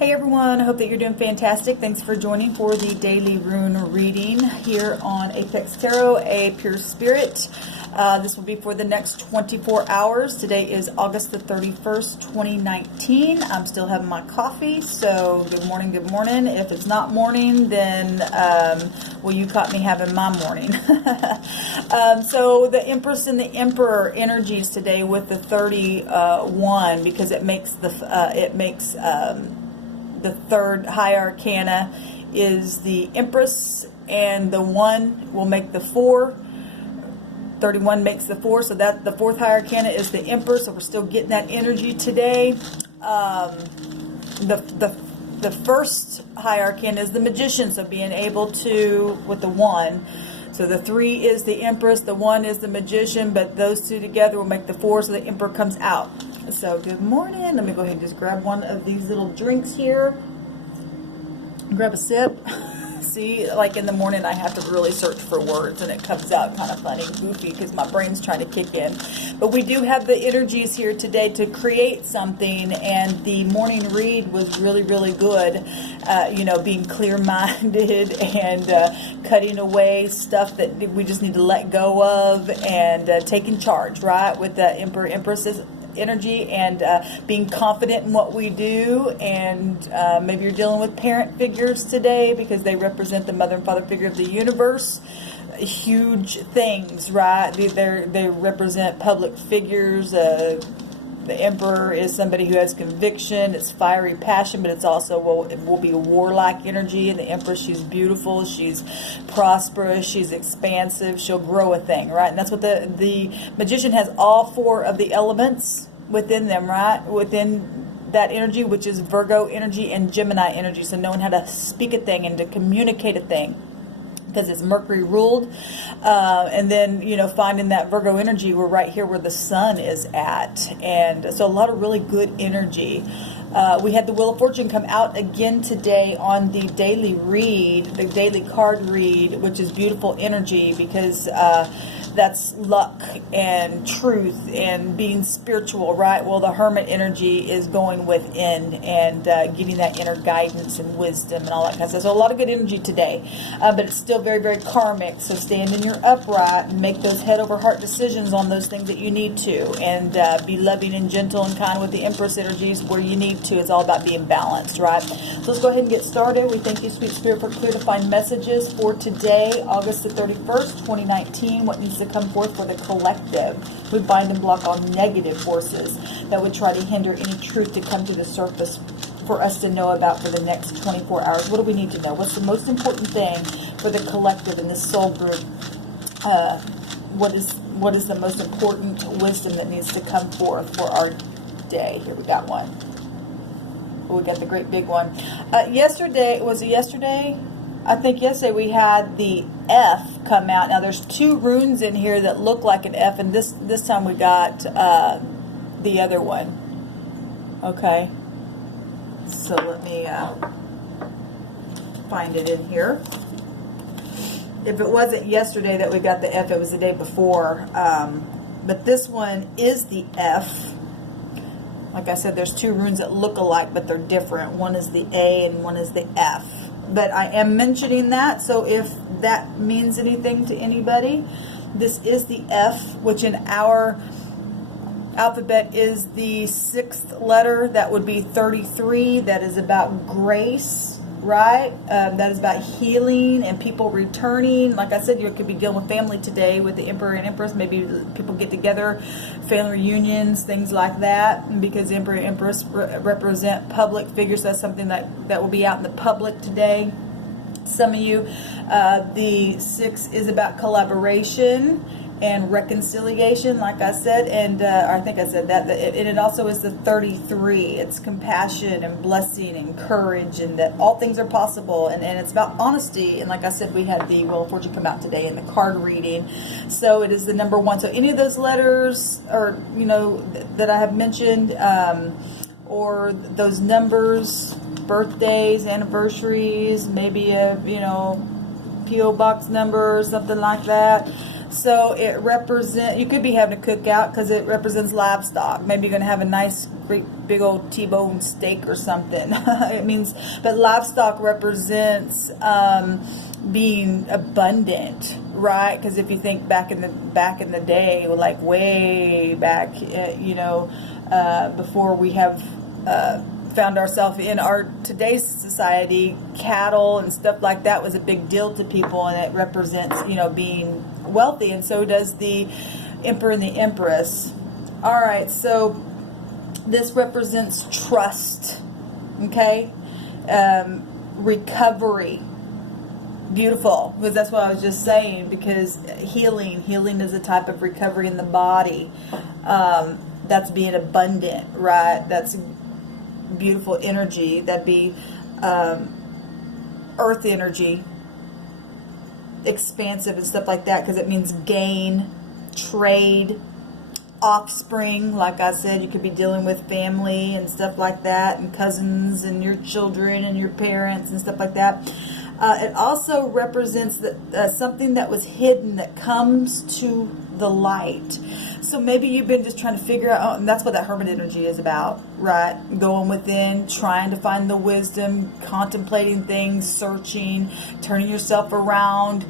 Hey everyone, I hope that you're doing fantastic. Thanks for joining for the daily rune reading here on Apex Tarot, a pure spirit. This will be for the next 24 hours. Today is August the 31st, 2019. I'm still having my coffee, so good morning, good morning. If it's not morning, then, well, you caught me having my morning. So the Empress and the Emperor energies today with the 31, because it makes the third high arcana is the Empress, and the 1 will make the 4. 31 makes the 4, so that the fourth high arcana is the Emperor. So we're still getting that energy today. The first high arcana is the Magician, so being able to, with the 1. So the 3 is the Empress, the 1 is the Magician, but those two together will make the 4, so the Emperor comes out. So good morning. Let me go ahead and just grab one of these little drinks here. Grab a sip. See, like in the morning I have to really search for words and it comes out kind of funny, goofy, because my brain's trying to kick in. But we do have the energies here today to create something, and the morning read was really, really good. Being clear-minded and cutting away stuff that we just need to let go of, and taking charge, right, with the Emperor, Empress's energy, and being confident in what we do. And maybe you're dealing with parent figures today because they represent the mother and father figure of the universe. Huge things, right? They represent public figures. The Emperor is somebody who has conviction. It's fiery passion, but it's also, it will be a warlike energy. And the Empress, she's beautiful, she's prosperous, she's expansive, she'll grow a thing, right? And that's what the Magician has, all 4 of the elements within them, right? Within that energy, which is Virgo energy and Gemini energy. So knowing how to speak a thing and to communicate a thing, because it's Mercury ruled. And then, finding that Virgo energy, we're right here where the sun is at. And so a lot of really good energy. We had the Wheel of Fortune come out again today on the daily read, the daily card read, which is beautiful energy, because that's luck and truth and being spiritual, right? Well, the Hermit energy is going within and getting that inner guidance and wisdom and all that kind of stuff. So a lot of good energy today, but it's still very, very karmic. So stand in your upright and make those head over heart decisions on those things that you need to, and be loving and gentle and kind with the Empress energies where you need to. It's all about being balanced, right? So let's go ahead and get started. We thank you, Sweet Spirit, for clear to find messages for today, August the 31st, 2019. What needs to come forth for the collective? We bind and block all negative forces that would try to hinder any truth to come to the surface for us to know about for the next 24 hours. What do we need to know? What's the most important thing for the collective in this soul group? What is the most important wisdom that needs to come forth for our day? Here we got one. We got the great big one. Yesterday, was it yesterday? I think yesterday we had the F come out. Now there's 2 runes in here that look like an F, and this time we got the other one. Okay. So let me find it in here. If it wasn't yesterday that we got the F, it was the day before. But this one is the F. Like I said, there's 2 runes that look alike, but they're different. One is the A and one is the F. But I am mentioning that, so if that means anything to anybody, this is the F, which in our alphabet is the 6th letter. That would be 33. That is about grace, right? That is about healing and people returning. Like I said, you could be dealing with family today with the Emperor and Empress. Maybe people get together, family reunions, things like that, because Emperor and Empress represent public figures. That's something that will be out in the public today. Some of you, the 6 is about collaboration and reconciliation, like I said, and I think I said that, and it also is the 33. It's compassion and blessing and courage, and that all things are possible, and it's about honesty. And like I said, we had the Wheel of Fortune come out today in the card reading, so it is the number 1. So any of those letters, or that I have mentioned, or those numbers, birthdays, anniversaries, maybe a P.O. box number or something like that. So it represents, you could be having a cookout because it represents livestock. Maybe you're going to have a nice, great, big old T-bone steak or something. It means, but livestock represents being abundant, right? Because if you think back in the day, like way back, before we have found ourselves in our today's society, cattle and stuff like that was a big deal to people, and it represents, being wealthy, and so does the Emperor and the Empress. All right, so this represents trust, okay? Recovery. Beautiful, because that's what I was just saying, because healing is a type of recovery in the body. That's being abundant, right? That's beautiful energy. That'd be earth energy, expansive and stuff like that, because it means gain, trade, offspring. Like I said, you could be dealing with family and stuff like that, and cousins and your children and your parents and stuff like that. It also represents that something that was hidden that comes to the light. So maybe you've been just trying to figure out, and that's what that hermit energy is about, right? Going within, trying to find the wisdom, contemplating things, searching, turning yourself around,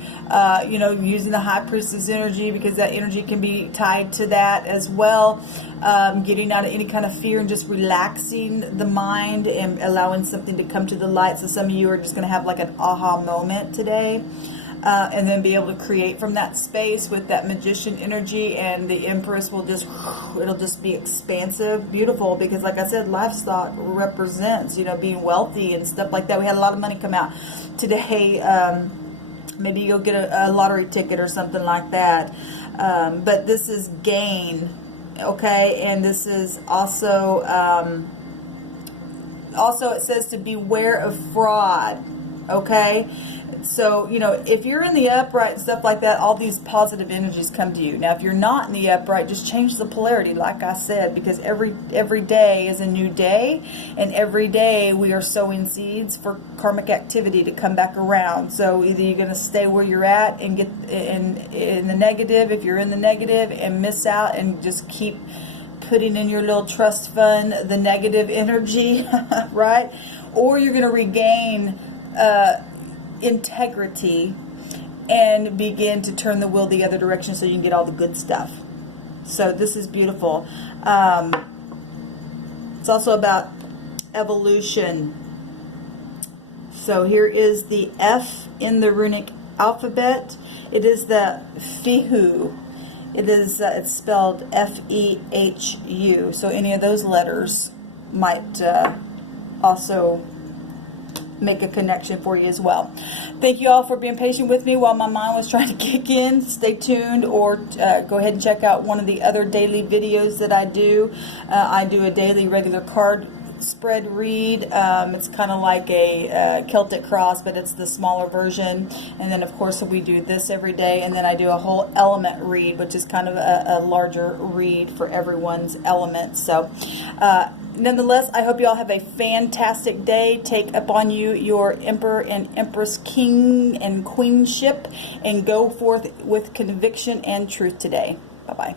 using the high priestess energy, because that energy can be tied to that as well. Getting out of any kind of fear and just relaxing the mind and allowing something to come to the light. So some of you are just going to have like an aha moment today. And then be able to create from that space with that magician energy, and the Empress will it'll just be expansive, beautiful, because like I said, livestock represents, being wealthy and stuff like that. We had a lot of money come out today. Maybe you'll get a lottery ticket or something like that. But this is gain, okay? And this is also, it says to beware of fraud, okay? So, if you're in the upright and stuff like that, all these positive energies come to you. Now, if you're not in the upright, just change the polarity, like I said, because every day is a new day, and every day we are sowing seeds for karmic activity to come back around. So either you're going to stay where you're at and get in the negative, if you're in the negative, and miss out and just keep putting in your little trust fund the negative energy, right? Or you're going to regain integrity and begin to turn the wheel the other direction so you can get all the good stuff. So this is beautiful. It's also about evolution. So here is the F in the runic alphabet. It is the Fehu. It is it's spelled F-E-H-U. So any of those letters might also make a connection for you as well. Thank you all for being patient with me while my mind was trying to kick in. Stay tuned, or go ahead and check out one of the other daily videos that I do. I do a daily regular card spread read. It's kind of like a Celtic cross, but it's the smaller version. And then of course we do this every day, and then I do a whole element read, which is kind of a larger read for everyone's element. So nonetheless, I hope you all have a fantastic day. Take upon you your Emperor and Empress king and queenship, and go forth with conviction and truth today. Bye-bye.